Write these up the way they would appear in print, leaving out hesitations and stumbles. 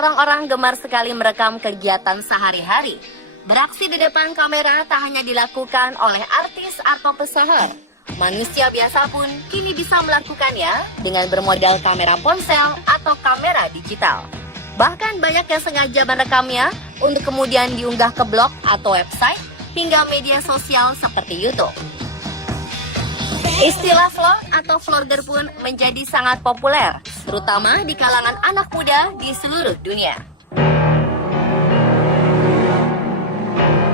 orang-orang gemar sekali merekam kegiatan sehari-hari. Beraksi di depan kamera tak hanya dilakukan oleh artis atau pesohor. Manusia biasa pun kini bisa melakukannya dengan bermodal kamera ponsel atau kamera digital. Bahkan banyak yang sengaja merekamnya untuk kemudian diunggah ke blog atau website hingga media sosial seperti YouTube. Istilah vlog atau vlogger pun menjadi sangat populer, terutama di kalangan anak muda di seluruh dunia.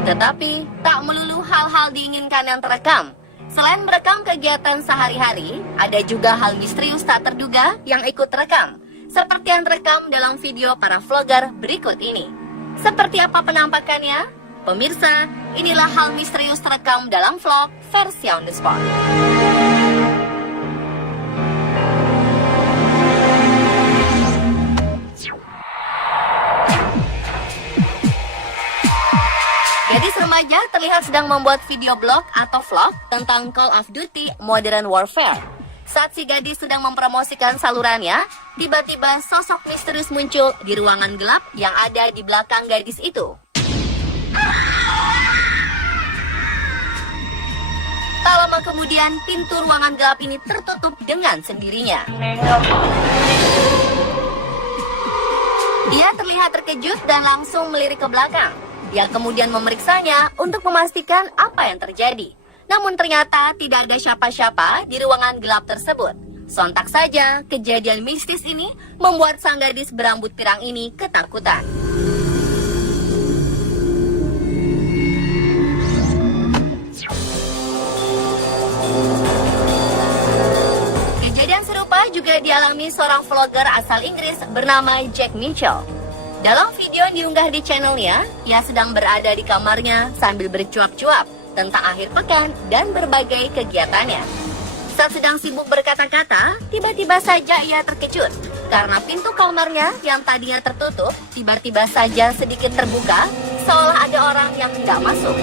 Tetapi, tak melulu hal-hal diinginkan yang terekam. Selain merekam kegiatan sehari-hari, ada juga hal misterius tak terduga yang ikut terekam, seperti yang terekam dalam video para vlogger berikut ini. Seperti apa penampakannya? Pemirsa, inilah hal misterius terekam dalam vlog versi on the spot. Gadis remaja terlihat sedang membuat video blog atau vlog tentang Call of Duty Modern Warfare. Saat si gadis sedang mempromosikan salurannya, tiba-tiba sosok misterius muncul di ruangan gelap yang ada di belakang gadis itu. Tak lama kemudian, pintu ruangan gelap ini tertutup dengan sendirinya. Dia terlihat terkejut dan langsung melirik ke belakang. Dia kemudian memeriksanya untuk memastikan apa yang terjadi. Namun ternyata tidak ada siapa-siapa di ruangan gelap tersebut. Sontak saja, kejadian mistis ini membuat sang gadis berambut pirang ini ketakutan. Kejadian serupa juga dialami seorang vlogger asal Inggris bernama Jack Mitchell. Dalam video yang diunggah di channelnya, ia sedang berada di kamarnya sambil bercuap-cuap tentang akhir pekan dan berbagai kegiatannya. Saat sedang sibuk berkata-kata, tiba-tiba saja ia terkejut karena pintu kamarnya yang tadinya tertutup tiba-tiba saja sedikit terbuka, seolah ada orang yang hendak masuk.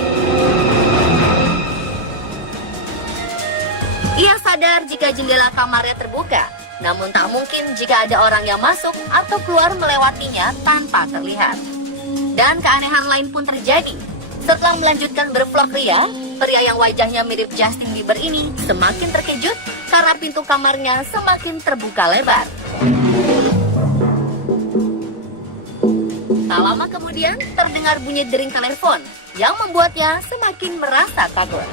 Ia sadar jika jendela kamarnya terbuka, namun tak mungkin jika ada orang yang masuk atau keluar melewatinya tanpa terlihat. Dan keanehan lain pun terjadi. Setelah melanjutkan bervlog pria yang wajahnya mirip Justin Bieber ini semakin terkejut karena pintu kamarnya semakin terbuka lebar. Tak lama kemudian terdengar bunyi dering telepon yang membuatnya semakin merasa takut.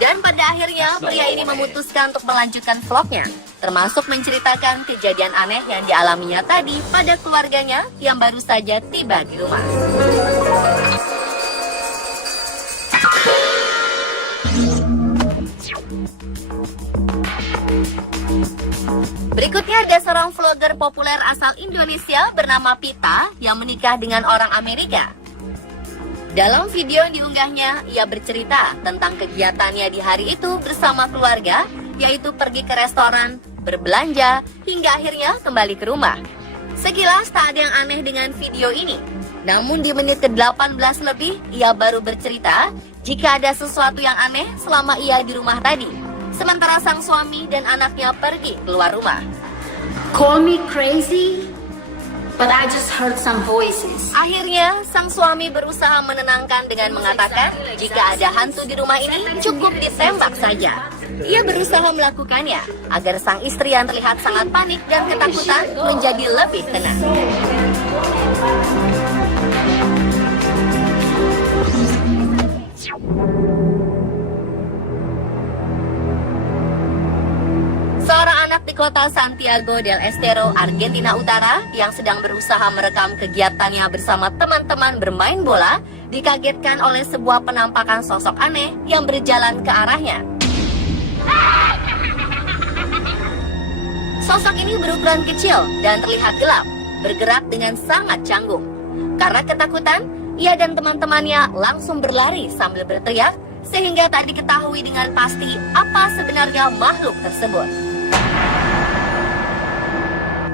Dan pada akhirnya pria ini memutuskan untuk melanjutkan vlognya, termasuk menceritakan kejadian aneh yang dialaminya tadi pada keluarganya yang baru saja tiba di rumah. Berikutnya ada seorang vlogger populer asal Indonesia bernama Pita yang menikah dengan orang Amerika. Dalam video yang diunggahnya, ia bercerita tentang kegiatannya di hari itu bersama keluarga, yaitu pergi ke restoran, berbelanja, hingga akhirnya kembali ke rumah. Sekilas tak ada yang aneh dengan video ini. Namun di menit ke-18 lebih, ia baru bercerita jika ada sesuatu yang aneh selama ia di rumah tadi. Sementara sang suami dan anaknya pergi keluar rumah. Call me crazy, but I just heard some voices. Akhirnya, sang suami berusaha menenangkan dengan mengatakan jika ada hantu di rumah ini cukup ditembak saja. Ia berusaha melakukannya agar sang istri yang terlihat sangat panik dan ketakutan menjadi lebih tenang. Seorang anak di kota Santiago del Estero, Argentina Utara, yang sedang berusaha merekam kegiatannya bersama teman-teman bermain bola, dikagetkan oleh sebuah penampakan sosok aneh yang berjalan ke arahnya. Sosok ini berukuran kecil dan terlihat gelap, bergerak dengan sangat canggung. Karena ketakutan, ia dan teman-temannya langsung berlari sambil berteriak, sehingga tak diketahui dengan pasti apa sebenarnya makhluk tersebut.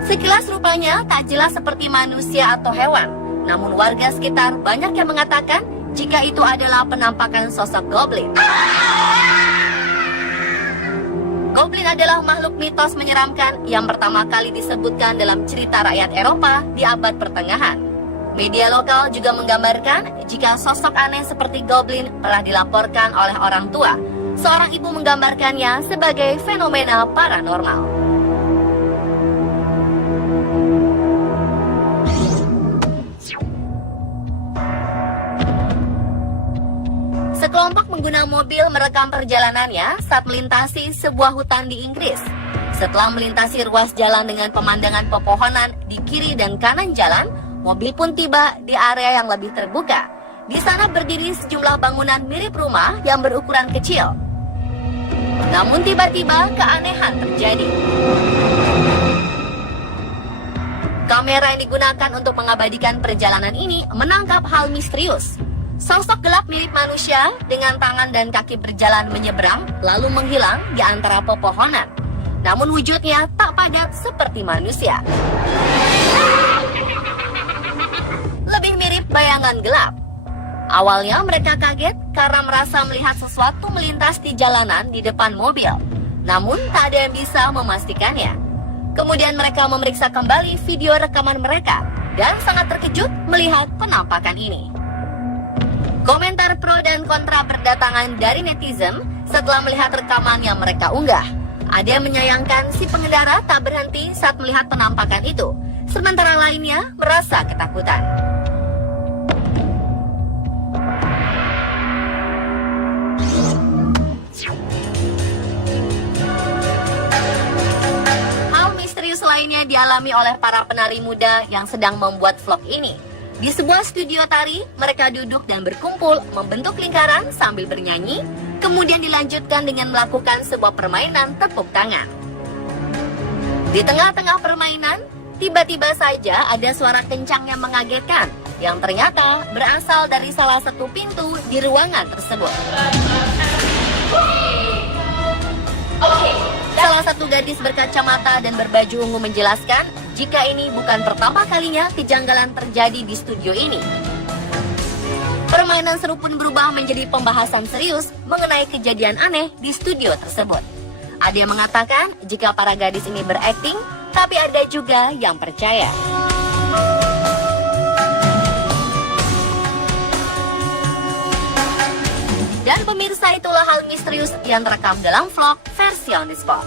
Sekilas rupanya tak jelas seperti manusia atau hewan. Namun warga sekitar banyak yang mengatakan jika itu adalah penampakan sosok goblin. Goblin adalah makhluk mitos menyeramkan yang pertama kali disebutkan dalam cerita rakyat Eropa di abad pertengahan. Media lokal juga menggambarkan jika sosok aneh seperti goblin pernah dilaporkan oleh orang tua. Seorang ibu menggambarkannya sebagai fenomena paranormal. Sekelompok pengguna mobil merekam perjalanannya saat melintasi sebuah hutan di Inggris. Setelah melintasi ruas jalan dengan pemandangan pepohonan di kiri dan kanan jalan, mobil pun tiba di area yang lebih terbuka. Di sana berdiri sejumlah bangunan mirip rumah yang berukuran kecil. Namun tiba-tiba keanehan terjadi. Kamera yang digunakan untuk mengabadikan perjalanan ini menangkap hal misterius. Sosok gelap mirip manusia dengan tangan dan kaki berjalan menyeberang lalu menghilang di antara pepohonan. Namun wujudnya tak padat seperti manusia. Lebih mirip bayangan gelap. Awalnya mereka kaget karena merasa melihat sesuatu melintas di jalanan di depan mobil. Namun tak ada yang bisa memastikannya. Kemudian mereka memeriksa kembali video rekaman mereka dan sangat terkejut melihat penampakan ini. Komentar pro dan kontra berdatangan dari netizen setelah melihat rekaman yang mereka unggah. Ada yang menyayangkan si pengendara tak berhenti saat melihat penampakan itu, sementara lainnya merasa ketakutan. Hal misterius lainnya dialami oleh para penari muda yang sedang membuat vlog ini. Di sebuah studio tari, mereka duduk dan berkumpul membentuk lingkaran sambil bernyanyi, kemudian dilanjutkan dengan melakukan sebuah permainan tepuk tangan. Di tengah-tengah permainan, tiba-tiba saja ada suara kencang yang mengagetkan, yang ternyata berasal dari salah satu pintu di ruangan tersebut. Salah satu gadis berkacamata dan berbaju ungu menjelaskan jika ini bukan pertama kalinya kejanggalan terjadi di studio ini. Permainan seru pun berubah menjadi pembahasan serius mengenai kejadian aneh di studio tersebut. Ada yang mengatakan jika para gadis ini berakting, tapi ada juga yang percaya. Dan pemirsa, itulah hal misterius yang terekam dalam vlog versi on the spot.